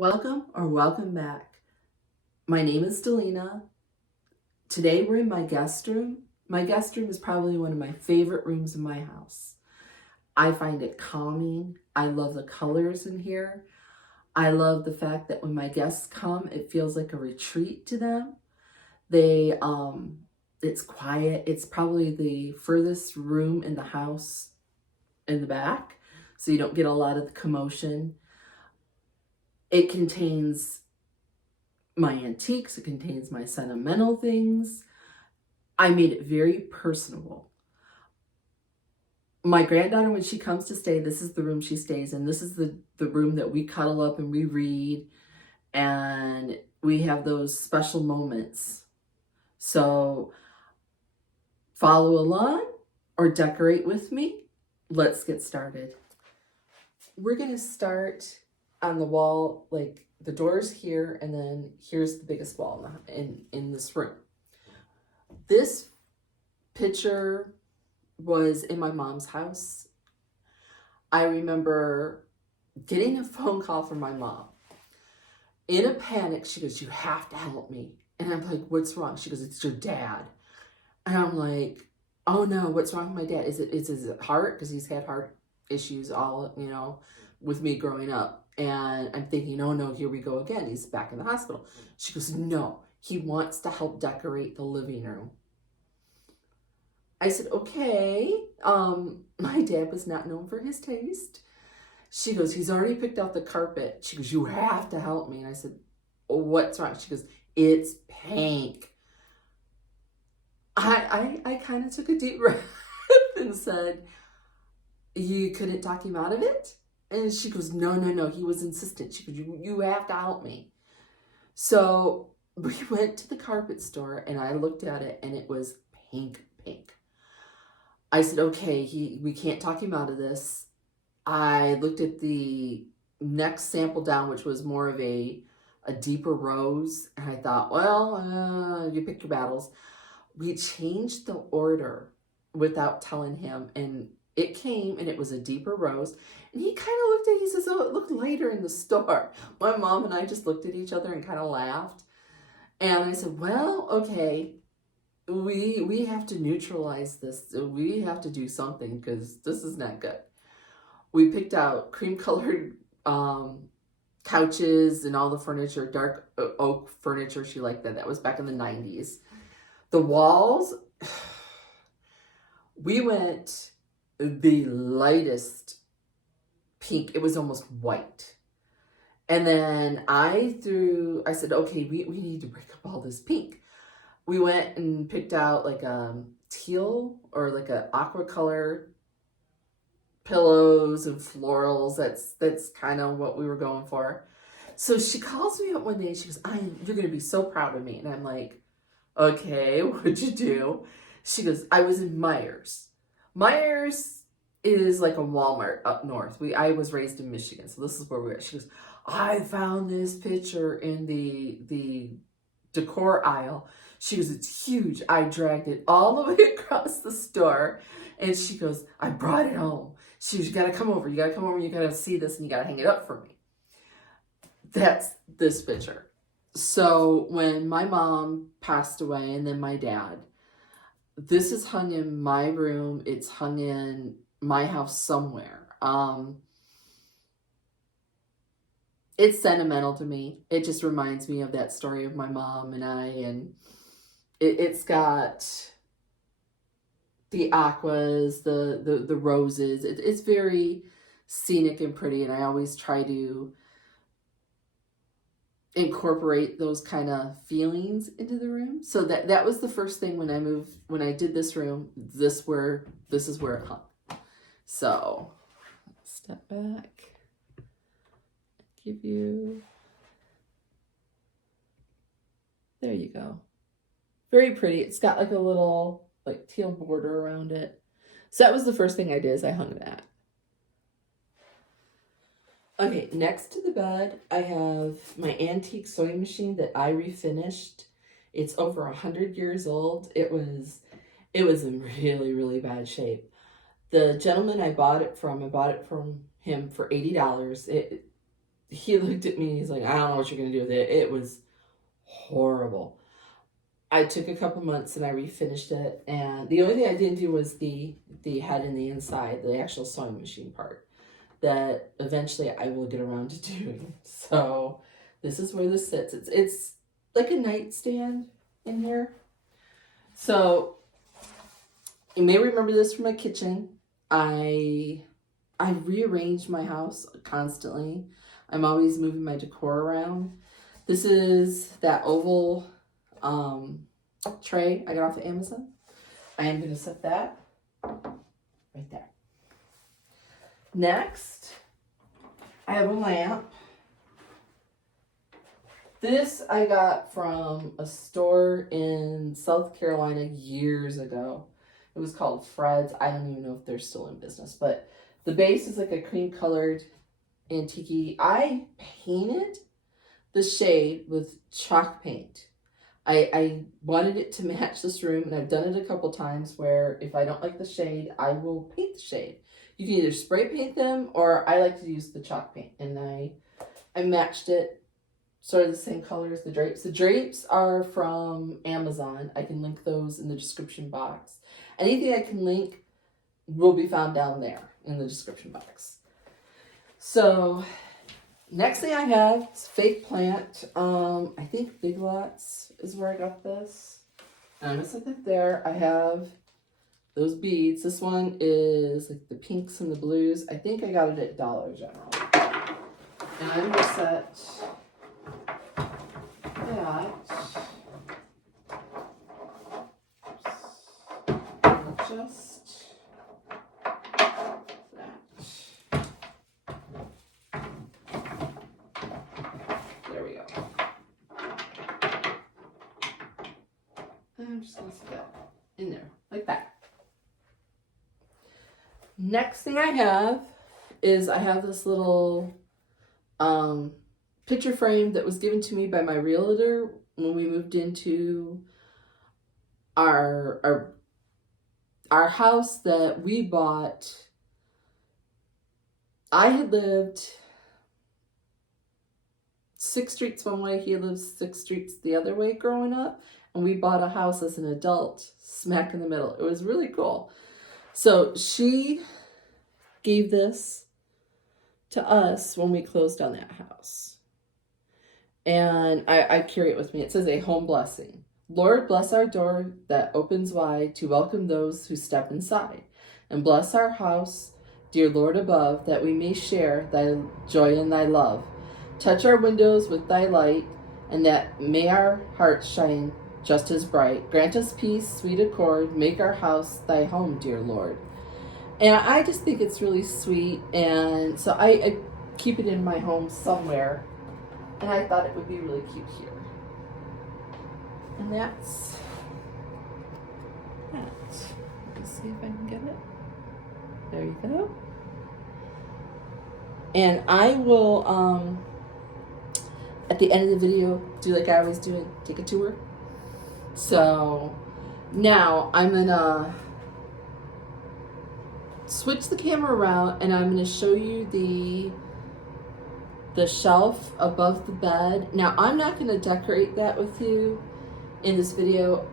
Welcome back. My name is Delina. Today we're in my guest room. My guest room is probably one of my favorite rooms in my house. I find it calming. I love the colors in here. I love the fact that when my guests come, it feels like a retreat to them. It's quiet. It's probably the furthest room in the house in the back, so you don't get a lot of the commotion. It contains my antiques, it contains my sentimental things. I made it very personable. My granddaughter, when she comes to stay, this is the room she stays in. This is the room that we cuddle up and we read, and we have those special moments. So follow along or decorate with me. Let's get started. We're going to start on the wall, like the door's here, and then here's the biggest wall in this room. This picture was in my mom's house. I remember getting a phone call from my mom. In a panic, she goes, "You have to help me." And I'm like, "What's wrong?" She goes, "It's your dad." And I'm like, "Oh no, what's wrong with my dad? Is it heart?" Because he's had heart issues all, with me growing up. And I'm thinking, "Oh no, here we go again. He's back in the hospital." She goes, "No, he wants to help decorate the living room." I said, "Okay." My dad was not known for his taste. She goes, "He's already picked out the carpet." She goes, "You have to help me." And I said, "Oh, what's wrong?" She goes, "It's pink." I kind of took a deep breath and said, "You couldn't talk him out of it?" And she goes, No. He was insistent. She goes, you have to help me." So we went to the carpet store and I looked at it and it was pink. I said, "Okay, we can't talk him out of this." I looked at the next sample down, which was more of a deeper rose. And I thought, well, you pick your battles. We changed the order without telling him. And it came and it was a deeper rose. And he kind of looked at it. He says, "Oh, it looked lighter in the store." My mom and I just looked at each other and kind of laughed. And I said, "Well, okay, we have to neutralize this. We have to do something because this is not good." We picked out cream colored couches and all the furniture, dark oak furniture. She liked that. That was back in the 90s. The walls, we went the lightest pink. It was almost white. And then I said, "Okay, we need to break up all this pink." We went and picked out like a teal or like a aqua color pillows and florals. That's kind of what we were going for. So she calls me up one day and she goes, "You're going to be so proud of me." And I'm like, "Okay, what'd you do?" She goes, "I was in Meijer's." Meijer's is like a Walmart up north. I was raised in Michigan, so this is where we're at. She goes, "I found this picture in the decor aisle." She goes, "It's huge." I dragged it all the way across the store. And she goes, "I brought it home." She goes, "You got to come over. You got to come over. You got to see this and you got to hang it up for me." That's this picture. So when my mom passed away and then my dad, this is hung in my room. It's hung in my house somewhere. It's sentimental to me. It just reminds me of that story of my mom and I, and it's got the aquas, the roses. It's very scenic and pretty, and I always try to incorporate those kind of feelings into the room. So that was the first thing when I did this room. This is where it hung. So step back, give you, there you go. Very pretty. It's got like a little like teal border around it. So that was the first thing I did, is I hung that. Okay, next to the bed, I have my antique sewing machine that I refinished. It's over 100 years old. It was in really, really bad shape. The gentleman I bought it from him for $80. he looked at me, he's like, I don't know what you're going to do with it. It was horrible. I took a couple months and I refinished it, and the only thing I didn't do was the head and the inside, the actual sewing machine part, that eventually I will get around to doing. So this is where this sits. It's like a nightstand in here. So you may remember this from my kitchen. I rearrange my house constantly. I'm always moving my decor around. This is that oval tray I got off of Amazon. I am going to set that right there. Next, I have a lamp. This I got from a store in South Carolina years ago. It was called Fred's. I don't even know if they're still in business, but the base is like a cream colored antique. I painted the shade with chalk paint. I wanted it to match this room, and I've done it a couple times where if I don't like the shade, I will paint the shade. You can either spray paint them, or I like to use the chalk paint, and I matched it sort of the same color as the drapes. The drapes are from Amazon. I can link those in the description box. Anything I can link will be found down there in the description box. So next thing I have is fake plant. I think Big Lots is where I got this. And I'm gonna set that there. I have those beads. This one is like the pinks and the blues. I think I got it at Dollar General. And I'm gonna set that. Just that. There we go. I'm just gonna set that in there like that. Next thing I have is I have this little picture frame that was given to me by my realtor when we moved into our house that we bought. I had lived 6 streets one way, he lives 6 streets the other way growing up, and we bought a house as an adult smack in the middle. It was really cool. So she gave this to us when we closed on that house. And I carry it with me. It says, a home blessing. Lord, bless our door that opens wide to welcome those who step inside. And bless our house, dear Lord above, that we may share thy joy and thy love. Touch our windows with thy light, and that may our hearts shine just as bright. Grant us peace, sweet accord. Make our house thy home, dear Lord. And I just think it's really sweet. And so I keep it in my home somewhere. And I thought it would be really cute here. And that's that. Let's see if I can get it. There you go. And I will, at the end of the video, do like I always do and take a tour. So now I'm gonna switch the camera around, and I'm gonna show you the shelf above the bed. Now I'm not gonna decorate that with you in this video.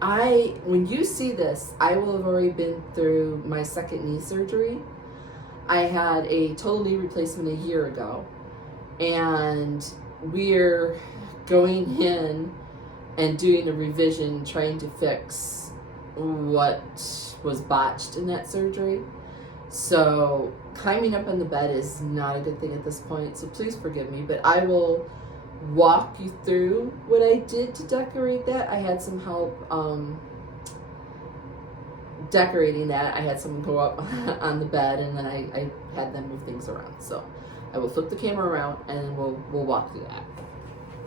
When you see this, I will have already been through my second knee surgery. I had a total knee replacement a year ago, and we're going in and doing a revision, trying to fix what was botched in that surgery. So climbing up on the bed is not a good thing at this point, so please forgive me, but I will walk you through what I did to decorate that. I had some help decorating that. I had someone go up on the bed, and then I had them move things around. So I will flip the camera around and we'll walk through that.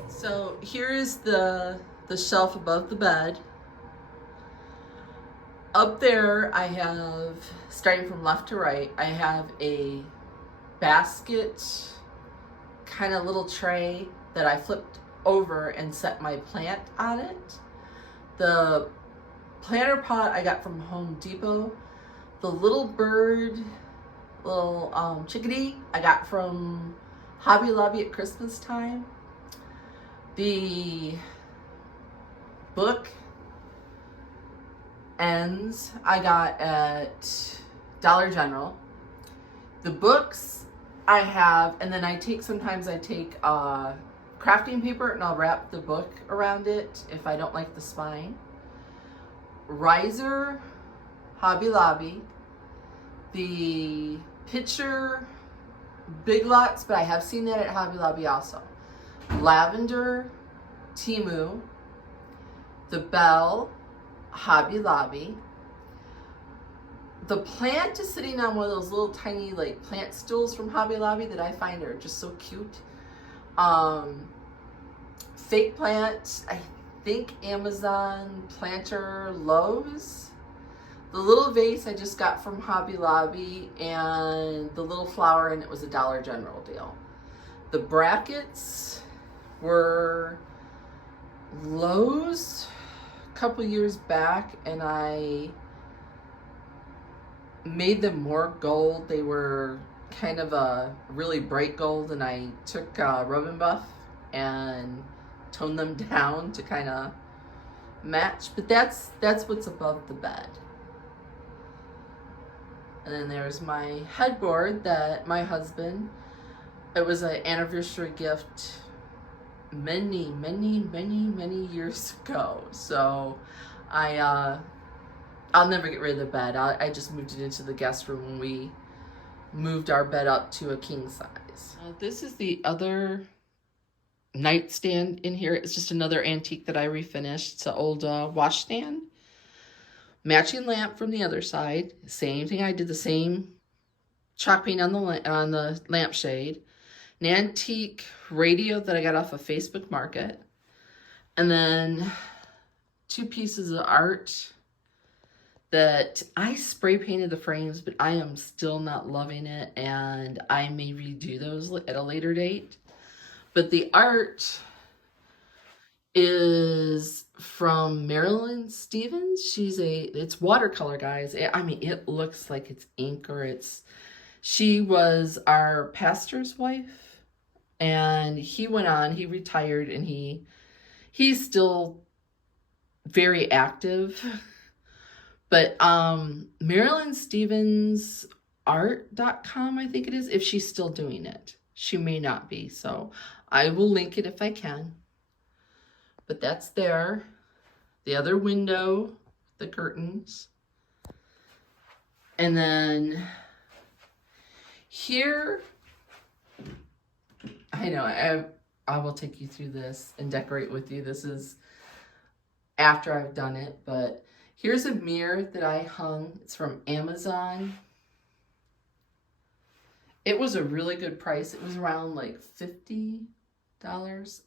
So here is the shelf above the bed. Up there I have, starting from left to right, I have a basket kind of little tray that I flipped over and set my plant on it. The planter pot I got from Home Depot. The little bird, little chickadee, I got from Hobby Lobby at Christmas time. The book ends I got at Dollar General. The books I have, and then sometimes I take crafting paper and I'll wrap the book around it if I don't like the spine. Riser, Hobby Lobby. The picture, Big Lots, but I have seen that at Hobby Lobby also. Lavender, Temu. The Bell, Hobby Lobby. The plant is sitting on one of those little tiny like plant stools from Hobby Lobby that I find are just so cute. Fake plant, I think Amazon, Planter, Lowe's. The little vase I just got from Hobby Lobby, and the little flower in it was a Dollar General deal. The brackets were Lowe's a couple years back, and I made them more gold. They were kind of a really bright gold, and I took Rub and Buff and toned them down to kind of match. But that's what's above the bed. And then there's my headboard that my husband, it was an anniversary gift many years ago. So I'll never get rid of the bed. I just moved it into the guest room when we moved our bed up to a king size. This is the other nightstand in here. It's just another antique that I refinished. It's an old washstand. Matching lamp from the other side. Same thing. I did the same chalk paint on the lampshade. An antique radio that I got off of Facebook Market. And then 2 pieces of art that I spray painted the frames, but I am still not loving it, and I may redo those at a later date. But the art is from Marilyn Stevens. It's watercolor, guys. I mean, it looks like it's ink, or she was our pastor's wife, and he retired, and he's still very active. But Marilyn Stevens art.com, I think it is, if she's still doing it. She may not be, so I will link it if I can. But that's there. The other window, the curtains. And then here, I know, I will take you through this and decorate with you. This is after I've done it, but here's a mirror that I hung. It's from Amazon. It was a really good price. It was around like $50,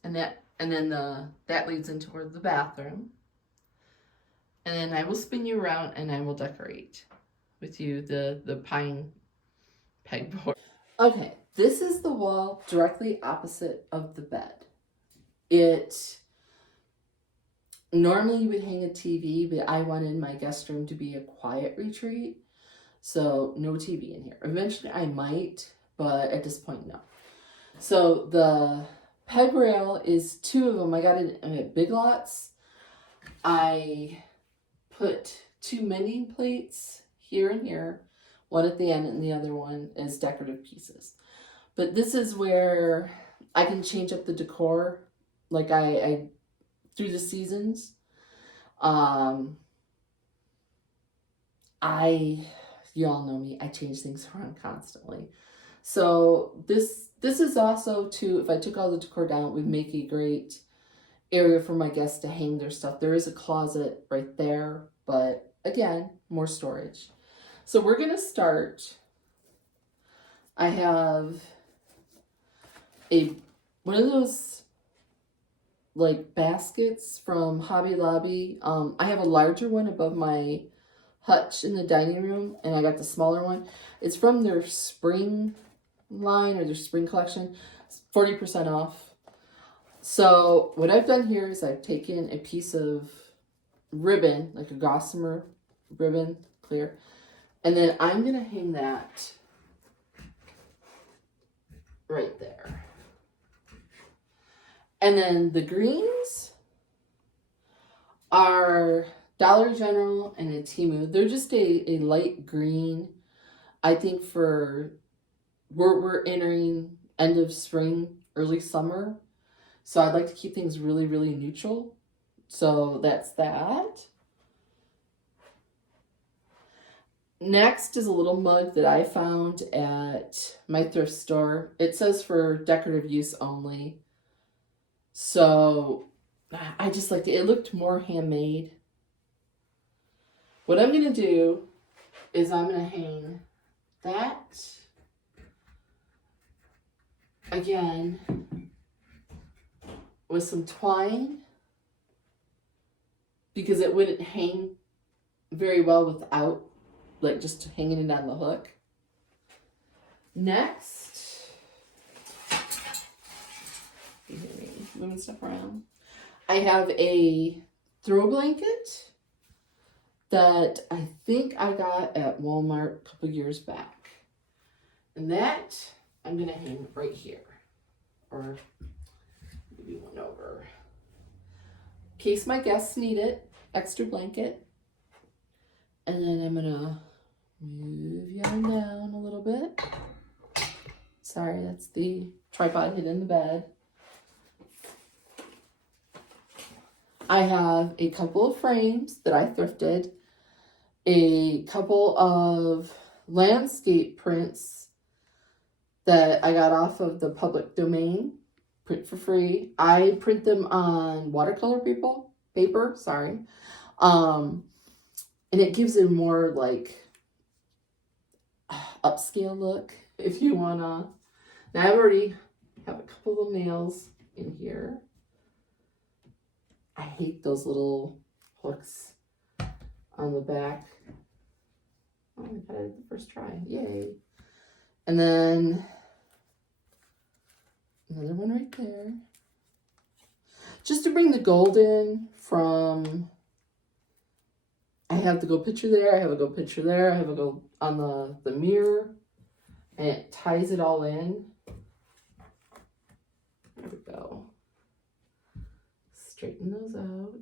and then that leads into the bathroom. And then I will spin you around and I will decorate with you the pine pegboard. Okay, this is the wall directly opposite of the bed. Normally you would hang a TV, but I wanted my guest room to be a quiet retreat. So no TV in here. Eventually I might, but at this point, no. So the peg rail is 2 of them. I got it at Big Lots. I put 2 mending plates here and here, one at the end and the other one as decorative pieces. But this is where I can change up the decor, like I through the seasons. You all know me, I change things around constantly. So this is also too, if I took all the decor down, it would make a great area for my guests to hang their stuff. There is a closet right there, but again, more storage. So we're gonna start. I have one of those like baskets from Hobby Lobby. I have a larger one above my hutch in the dining room, and I got the smaller one. It's from their spring line, or their spring collection. It's 40% off. So what I've done here is I've taken a piece of ribbon, like a gossamer ribbon, clear, and then I'm gonna hang that right there. And then the greens are Dollar General and a Temu. They're just a light green. I think for we're entering end of spring, early summer. So I'd like to keep things really, really neutral. So that's that. Next is a little mug that I found at my thrift store. It says for decorative use only. So I just liked it. It looked more handmade. What I'm going to do is I'm going to hang that again with some twine because it wouldn't hang very well without like just hanging it on the hook. Next, moving stuff around. I have a throw blanket that I think I got at Walmart a couple years back. And that I'm going to hang right here. Or maybe one over. In case my guests need it, extra blanket. And then I'm going to move y'all down a little bit. Sorry, that's the tripod hid in the bed. I have a couple of frames that I thrifted, a couple of landscape prints that I got off of the public domain, print for free. I print them on watercolor paper, and it gives a more like upscale look if you wanna. Now I already have a couple of nails in here. I hate those little hooks on the back. Oh, I got it the first try. Yay. And then another one right there. Just to bring the gold in from, I have the gold picture there, I have a gold picture there, I have a gold on the mirror, and it ties it all in. There we go. Straighten those out.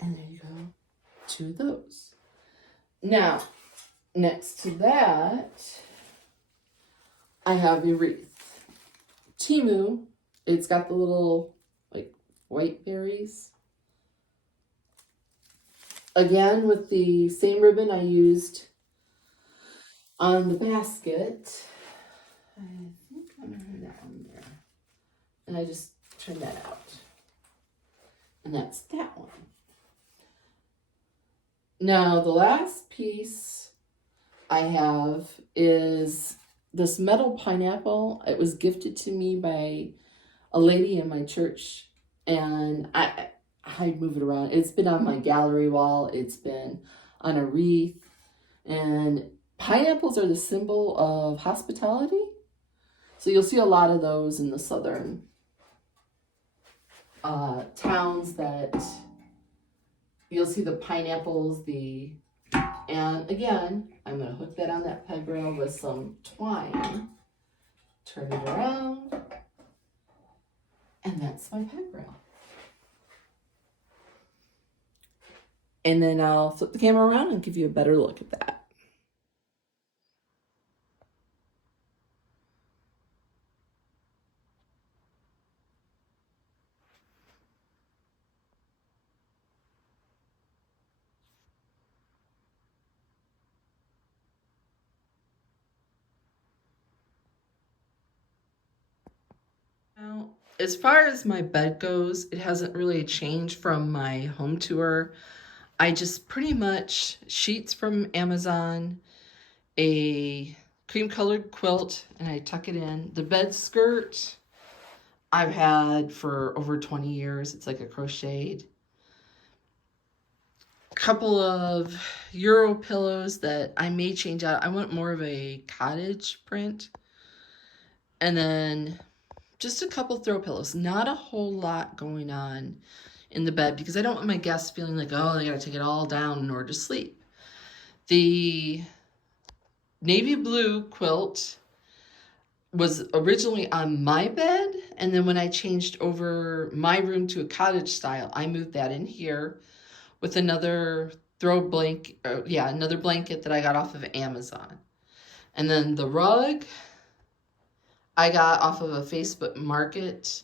And there you go. 2 of those. Now, next to that, I have a wreath. Temu, it's got the little like white berries. Again, with the same ribbon I used on the basket. I think I'm gonna have that one there. And I just trim that out. And that's that one. Now, the last piece I have is this metal pineapple. It was gifted to me by a lady in my church, and I move it around. It's been on my gallery wall. It's been on a wreath, and pineapples are the symbol of hospitality. So you'll see a lot of those in the southern towns that you'll see the pineapples, and again, I'm going to hook that on that peg rail with some twine, turn it around, and that's my peg rail. And then I'll flip the camera around and give you a better look at that. Now, as far as my bed goes, it hasn't really changed from my home tour. I just pretty much sheets from Amazon, a cream colored quilt, and I tuck it in. The bed skirt I've had for over 20 years. It's like a crocheted. A couple of Euro pillows that I may change out. I want more of a cottage print. And then just a couple throw pillows. Not a whole lot going on in the bed because I don't want my guests feeling like, oh, they gotta take it all down in order to sleep. The navy blue quilt, was originally on my bed, and then when I changed over my room to a cottage style, I moved that in here with another another blanket that I got off of Amazon. And then the rug I got off of a Facebook Market,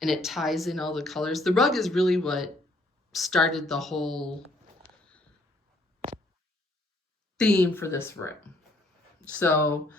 and it ties in all the colors. The rug is really what started the whole theme for this room. So